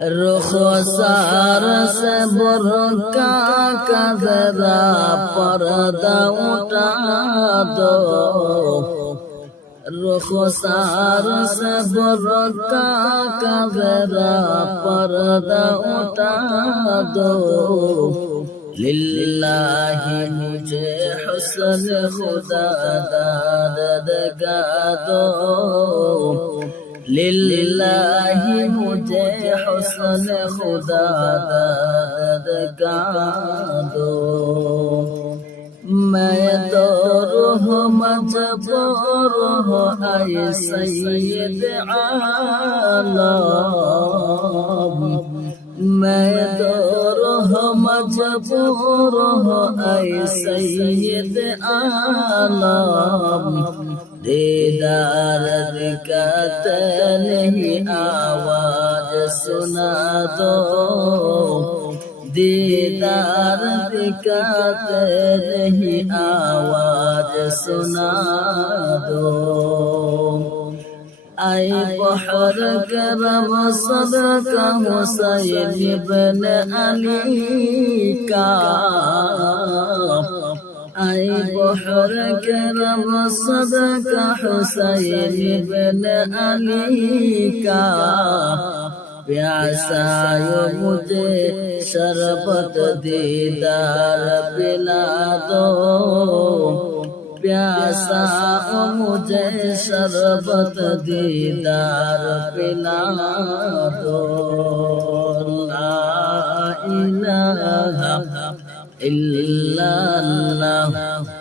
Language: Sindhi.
رخ سار سے برکا کا ذرا پردا اٹھا دو رخ سار سے برکا کا ذرا پردا اٹھا دو للہ مجھے حسن خدا داد دو لِلَّهِ مُجھے حسن خدا داد کا میں تو روح مجبور ہو اے سید عالم میں تو روح مجبور ہو اے سید عالم دیدار دکاتا نہیں آواز سنا دو دیدار دکاتا نہیں آواز سنا دو أي بحر كرم صدق حسين بن علي أي بحر كرم صدق حسين بن علي كاب پیاسا یو مجھے شربت دیدار پلا دو پیاسا او مجھے شربت دیدار پلا دو اللہ الہ الا اللہ